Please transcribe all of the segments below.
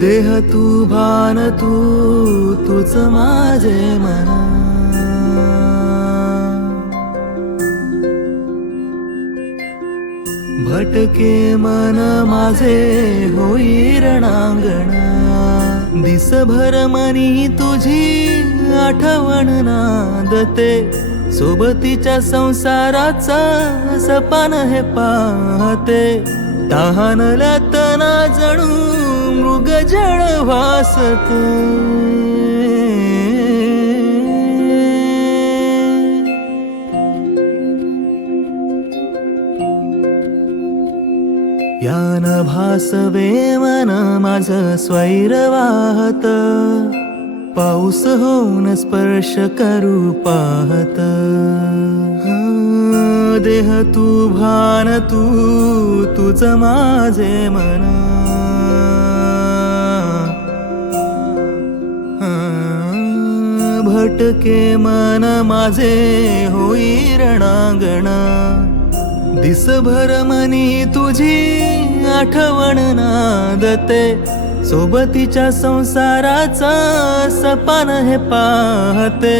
देह तू भान तू तुझ माझे मन, भटके मन माझे होई रणांगण, दिसभर मनी तुझी आठवण नांदते, सोबतीच्या संसाराचा सपान हे पाहते, तहानल्या तना जणू मृग जळ वासते, यान भासवे मन माझ स्वैर वाहत, पाऊस होऊन स्पर्श करू पाहत, देह तू भान तू तुझ माझे मन, भटके मन माझे होई रणांगण, दिसभर मनी तुझी आठवण नांदते, सोबतीच्या संसाराचा सपान हे पाहते,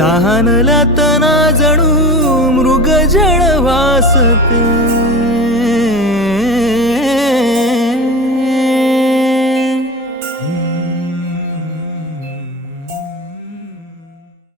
तहानल्या तना जणू मृग जळ वासते.